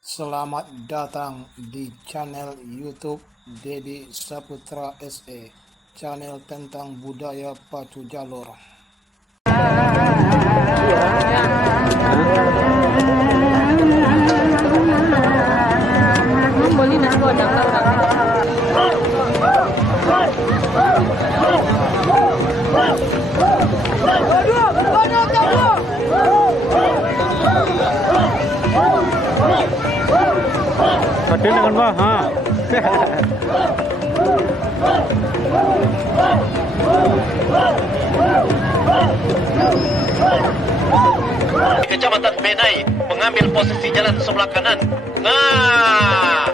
Selamat datang di channel YouTube Dedi Saputra SE, channel tentang budaya pacu jalur. Pati dengan bah, ha. Kecamatan Benai mengambil posisi jalan sebelah kanan. Nah,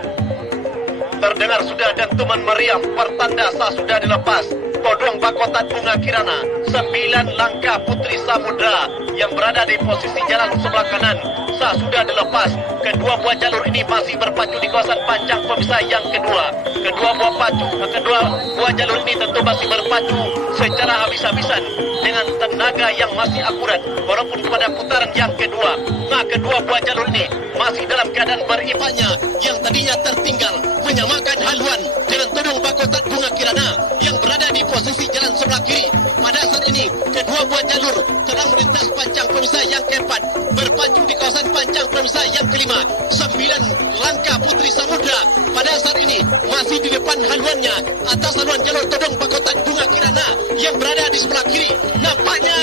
terdengar sudah dentuman meriam, pertanda sah sudah dilepas. Todong Bakotan Bunga Kirana, 9 langkah Putri Samudra yang berada di posisi jalan sebelah kanan sah sudah dilepas. Kedua buah jalur ini masih berpacu di kawasan panjang pemisah yang kedua. Kedua buah jalur ini tentu masih berpacu secara habis-habisan dengan tenaga yang masih akurat walaupun pada putaran yang kedua. Nah, kedua buah jalur ini masih dalam keadaan berimbangnya yang tadinya tertinggal, menyamakan haluan dengan Todong Bakotan Bunga Kirana yang berada di posisi jalan sebelah kiri. Pada saat ini kedua buah jalur telah melintas panjang pemisah yang keempat, berpacu di kawasan panjang pemisah yang kelima. 9 langkah Putri Samudra pada saat ini masih di depan haluannya atas haluan jalur Todong Bakotan Bunga Kirana yang berada di sebelah kiri. Nampaknya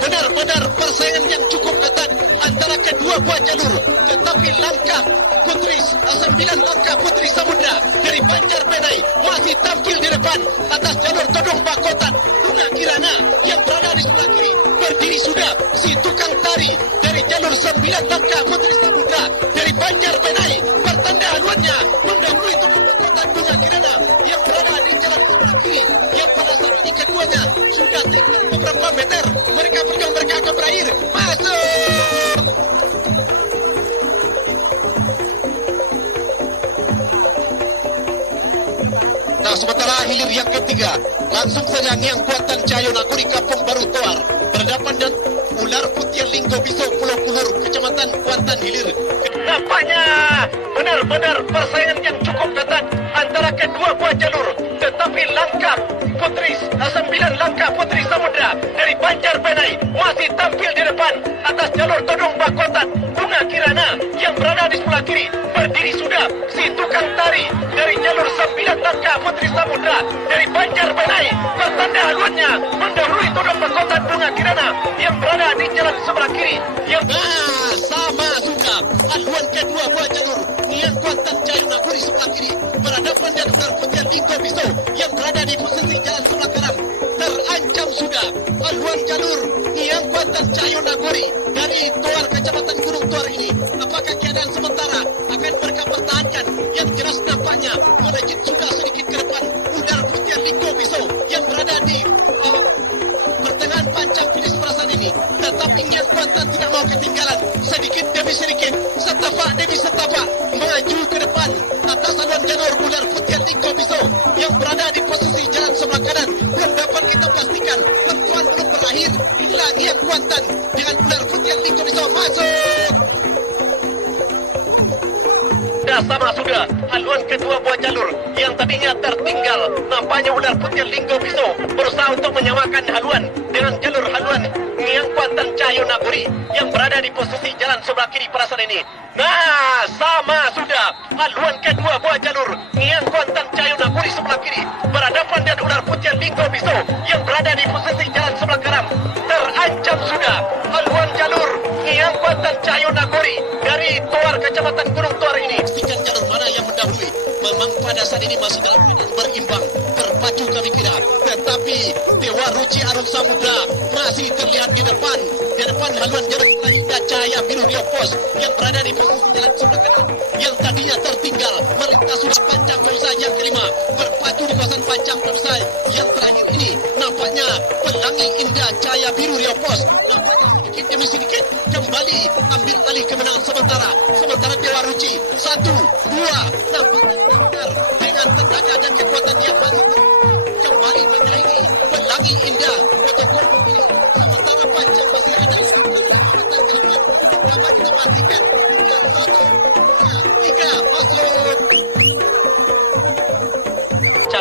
benar-benar persaingan yang cukup ketat antara kedua buah jalur, tetapi langkah 9 langkah Putri Samudra dari Banjarbenai masih tampil di depan atas jalur Todong Bakotan Bunga Kirana yang berada di sebelah kiri. Berdiri sudah si tukang tari dari jalur 9 langkah Putri Samudra dari Banjarbenai, pertanda haluannya mendahului Todong Bakotan Bunga Kirana yang berada di jalan sebelah kiri, yang pada saat ini keduanya sudah tinggal beberapa meter. Mereka berjuang, mereka akan berakhir. Masuk! Nah, sementara hilir yang ketiga langsung saja Ngiang Kuantan Cahyo Naguri Kampung Baru Toar berhadapan dengan Ular Putih Linggo Biso Pulau Pulur Kecamatan Kuantan Hilir. Nampaknya benar-benar persaingan yang cukup ketat antara kedua buah jalur, tetapi langkah 9 langkah Putri Samudra dari Banjarbenai masih tampil di depan atas jalur Todong Bakotan Bunga Kirana yang berada di sebelah kiri. Berdiri sudah si tukang tari dari jalur 9 langkah Putri Samudra dari Banjarbenai, pertanda haluannya mendahului Todong Bakotan Bunga Kirana yang berada di jalan sebelah kiri. Yang sama sudah haluan kedua buah jalur Ngiang Kuantan Cahyo Naguri sebelah kiri berhadapan dengan Ular Putih Linggo Biso yang berada di posisi jalan sebelah kanan. Terancam sudah haluan jalur Ngiang Kuantan Cahyo Naguri dari Toar Kecamatan Gunung Toar ini. Apakah keadaan sementara akan mereka pertahankan? Yang jelas nampaknya melejit sudah sedikit ke depan Ular Putih Linggo Biso yang berada di pertengahan panjang finish perasaan ini. Tetapi Ngiang Kuantan tidak mau ketinggalan, sedikit demi sedikit, setapak demi setapak maju ke depan atas haluan jalur Ular Putih Linggo Biso yang berada di posisi jalan sebelah kanan. Belum dapat kita pastikan, perjuangan belum berakhir. Inilah Ngiang Kuantan dengan Ular Putih Linggo Biso. Masuk! Sama sudah haluan kedua buah jalur yang tadinya tertinggal. Nampaknya Ular Putih Linggo Biso berusaha untuk menyamakan haluan dengan jalur haluan Ngiang Kuantan Cahyo Naguri yang berada di posisi jalan sebelah kiri perasaan ini. Nah, sama sudah haluan kedua buah jalur Ngiang Kuantan Cahyo Naguri sebelah kiri berhadapan dengan Ular Putih Linggo Biso yang berada di posisi jalan sebelah kanan. Terancam sudah haluan jalur Ngiang Kuantan Cahyo Naguri dari Toar Kecamatan Gunung Toar ini. Pastikan jalur mana yang mendahului. Memang pada saat ini masih dalam keadaan berimbang, berpacu kami kira. Tetapi Dewa Ruci Arum Samudra masih terlihat di depan haluan jalur Indah Cahaya Biru Rio Pos yang berada di posisi jalan sebelah kanan yang tadinya tertinggal melintas sudah panjang pemisah yang kelima, berpacu di kawasan panjang pemisah yang terakhir ini. Nampaknya Pelangi Indah Cahaya Biru Rio Pos nampaknya sedikit demi sedikit kembali ambil alih kemenangan sementara Dewa Ruci 1, 2 nampaknya benar dengan tenaga dan kekuatan yang masih kembali menyaingi Pelangi Indah Kotoko ini. Sementara panjang masih ada 5 meter ke depan. Dapat kita pastikan tinggal 1, 2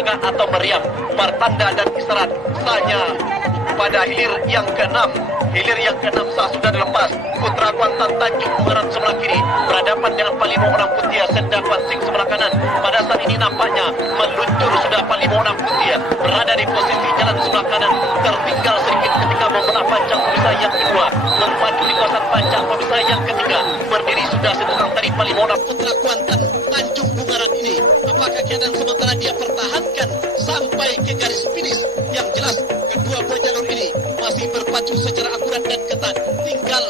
tengah atau meriam, pertanda dan isyarat sahnya pada hilir yang keenam. Hilir yang keenam sah sudah dilepas. Putra Kuantan Tanjung Bungaran sebelah kiri berhadapan dengan Panglima Orang Putih Senda Kuansing sebelah kanan. Pada saat ini nampaknya meluncur sudah Panglima Orang Putih berada di posisi jalan sebelah kanan. Tertinggal sedikit ketika membelah pancang pemisah yang kedua. Memadu di kawasan pancang pemisah yang ketiga. Berdiri sudah sedang tadi Panglima Orang Putra Kuantan Tanjung Bungaran ini. Apakah keadaan sementara dia pertahankan sampai ke garis finish? Yang jelas kedua buah jalur ini masih berpacu secara akurat dan ketat. Tinggal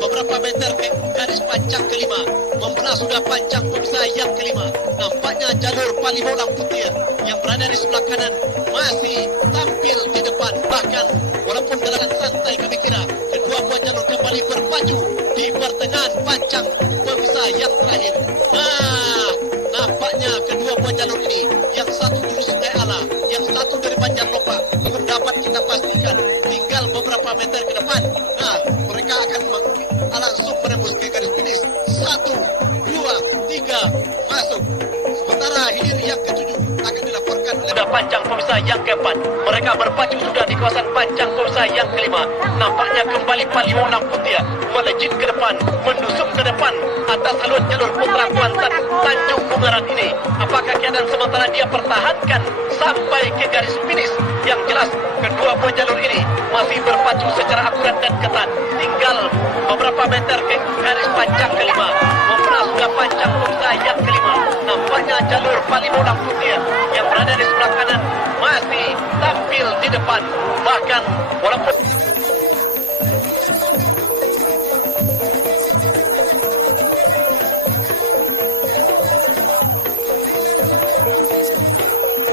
beberapa meter ke garis pancang kelima. Membelah sudah pancang pemisah yang kelima. Nampaknya jalur Panglima Orang Putih yang berada di sebelah kanan masih tampil di depan. Bahkan walaupun gerakan santai kami kira kedua buah jalur kembali berpacu di pertengahan pancang pemisah yang terakhir. Nampaknya kedua buah jalur ini, yang satu dari Sungai Ala, yang satu dari Banjar Lopa, belum dapat kita pastikan. Tinggal beberapa meter ke depan. Mereka akan langsung menembus ke garis finish. 1, 2, 3, masuk. Sementara hilir yang ketujuh akan dilaporkan oleh pancang pemisah yang keempat. Mereka berpacu sudah di kawasan pancang pemisah yang kelima. Nampaknya kembali Panglima Orang Putih melejit ke depan, menusuk ke depan atas alur jalur Putra Kuantan Tanjung Bungaran ini. Apakah keadaan sementara dia pertahankan sampai ke garis finish? Yang jelas kedua buah jalur ini masih berpacu secara akurat dan ketat. Tinggal beberapa meter ke garis pancang kelima. Membelah sudah pancang pemisah yang kelima. Nampaknya jalur Panglima Orang Putih yang berada di sebelah kanan masih tampil di depan. Bahkan walaupun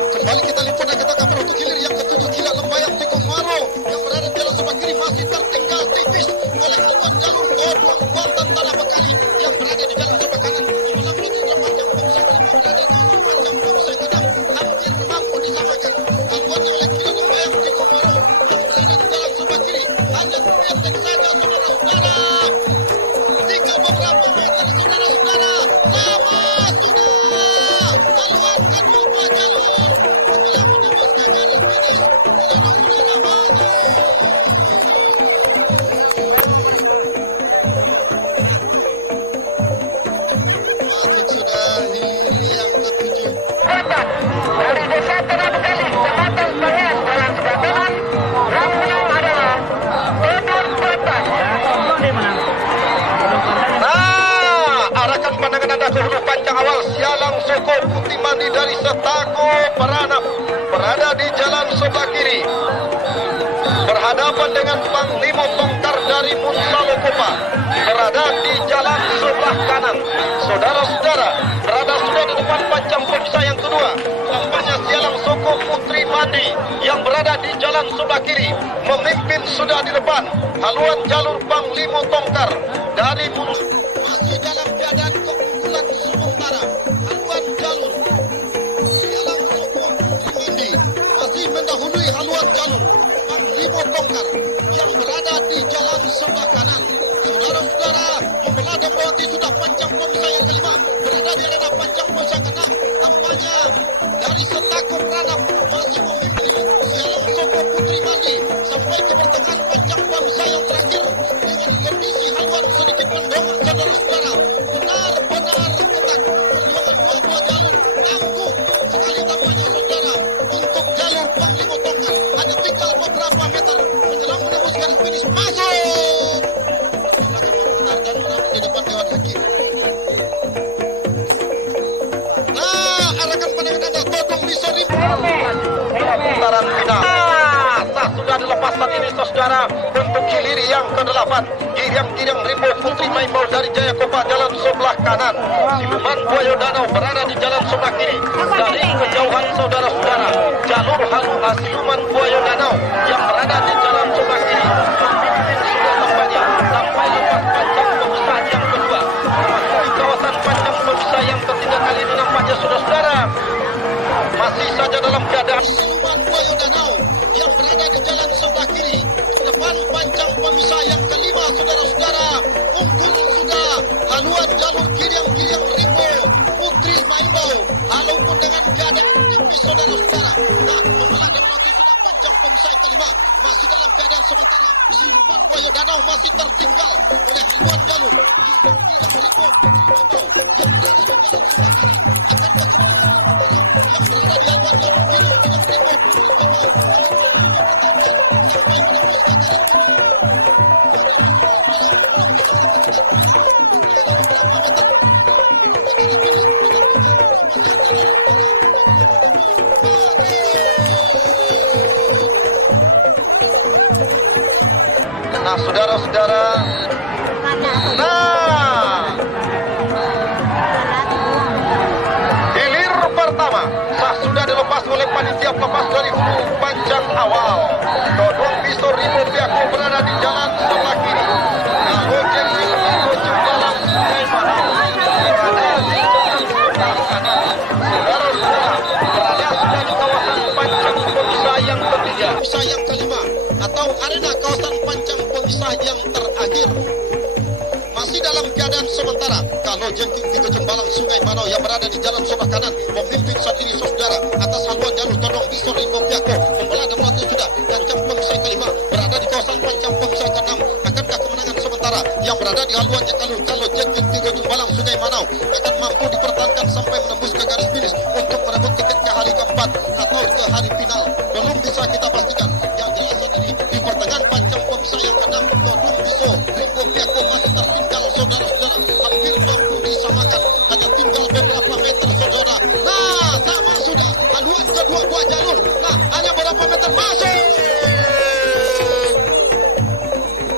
kembali kita lipat dan kita cover untuk hilir yang ketujuh. Gila Lembayang Tikung Maro yang berada di jalan sebelah kiri masih tertinggal tipis oleh haluan jalur Koduang Kuantan Tanah Bekali yang berada di jalan sebelah kanan. Membelah menuju ke panjang pemisah kelima berada di kawasan panjang pemisah keenam. Hampir mampu disamakan. Haluannya oleh Gila Lembayang Tikung Maro yang berada di jalan sebelah kiri. Hanya terlihat saja saudara-saudara. Tinggal beberapa meter saudara-saudara. Sama sudah. Haluan kedua buah jalur. Arahkan pandangan anda ke hulu pancang awal. Sialang Soko Putih Mandi dari Setako Peranap berada di jalan sebelah kiri, berhadapan dengan Panglima Tongkar dari Munsalokopa berada di jalan sebelah kanan. Saudara-saudara, berada sudah di depan pancang pemisah yang kedua. Nampaknya Sialang Soko Putri Mandi yang berada di jalan sebelah kiri memimpin sudah di depan. Haluan jalur Panglima Tongkar dari masih dalam keadaan keunggulan sementara. Haluan jalur Sialang Soko Putri Mandi masih mendahului haluan jalur Panglima Tongkar yang berada di jalan sebelah kanan. Saudara-saudara, membelah dan melewati sudah pancang pemisah yang kelima, berada di arena pancang pemisah keenam. Tampaknya dari Setako Peranap masih memimpin Sialang Soko Putri Mandi sampai ke pertengahan pancang pemisah yang terakhir dengan kondisi haluan sedikit mendongak. Saudara-saudara, benar-benar ketat perjuangan dua-dua jalur. Tangguh sekali tampaknya saudara untuk jalur Panglima Tongkar. Hanya tinggal beberapa meter menjelang menembus garis finish. Masuk! Silakan benar dan merapat di depan Dewan Hakim. Arahkan pandangan anda. Todong bisa putaran final. Sah sudah dilepas saat ini saudara untuk hilir yang ke-8. Giriang-giriang Rimbo Putri Maimbau dari Jayakopa jalan sebelah kanan. Siluman Buaya Danau berada di jalan sebelah kiri. Dari kejauhan saudara-saudara, jalur Siluman Buaya Danau yang berada di jalan sebelah kiri sudah tampaknya sampai lepas pancang pemisah yang kedua. Memasuki kawasan pancang pemisah yang ketiga kali ini nampaknya saudara-saudara masih saja dalam keadaan Siluman Buaya Danau yang berada di jalan sebelah kiri. Depan pancang pemisah yang kelima saudara-saudara. Unggul sudah haluan jalur Giriang-giriang Rimbo Putri Maimbau. Walaupun dengan keadaan tipis saudara-saudara. saudara. Nah, hilir pertama sudah dilepas oleh panitia pelepas dari hulu panjang awal. Todong Bisor Ribo Piako berada di jalan sebelah kiri. Kalau Jengki Ribo Jembalang Sungai Mahal berada di sebelah kanan. Saudara-saudara, berada sudah di kawasan panjang pemisah yang ketiga, pemisah yang kelima, atau arena kawasan panjang pemisah yang terakhir. Masih dalam keadaan sementara, kalau Jengking Tiga Jembalang Sungai Manau yang berada di jalan sebelah kanan memimpin saat ini saudara atas haluan jalur Todong Bisor Rimbo Piako membelah dan melatih sudah dan jam pemisah kelima berada di kawasan panjang pemisah keenam. Akankah kemenangan sementara yang berada di haluannya kalau Jengking Tiga Jembalang Sungai Manau akan mampu dipertahankan sampai menembus ke garis finish untuk merebut tiket ke hari keempat atau ke hari final? Belum bisa kita pastikan. Yang jelas saat ini di pertengahan panjang pemisah yang keenam Todong Bisor Rimbo Piako masih tertinggal saudara-saudara, hampir mampu disamakan, hanya tinggal beberapa meter saudara. Nah, sama sudah haluan kedua buah jalur. Nah, hanya berapa meter masuk.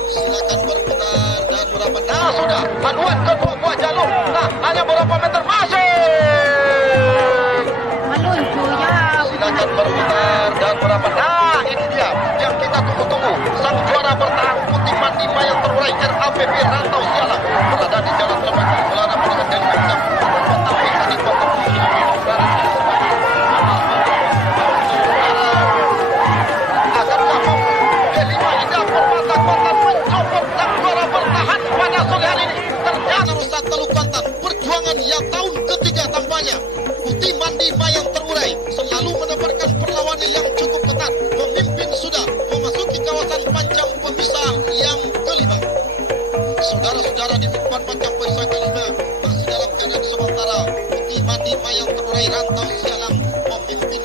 Silakan berputar dan berapa. Nah, sudah haluan kedua buah jalur. Nah, hanya berapa meter masuk. Silakan berputar dan berapa. Nah, ini dia yang kita tunggu-tunggu. Sang juara bertahan putih mandi mayang terurai RAPP Rantau Sialang berada di jalan lemak berada dengan dari kencang tetapi tadi akankah mampu kelima indah permata-mata mencopot sang juara bertahan pada sore hari ini. Ternyata Rusak Teluk Banten perjuangan yang tahun ketiga tampaknya putih mandi mayang terurai selalu mendapatkan perlawanan yang cukup ketat, memimpin sudah memasuki kawasan panjang pemisah yang kelima. Saudara-saudara di depan panjang pemisah kelima masih dalam keadaan sementara putih mandi mayang terurai Rantau Sialang memimpin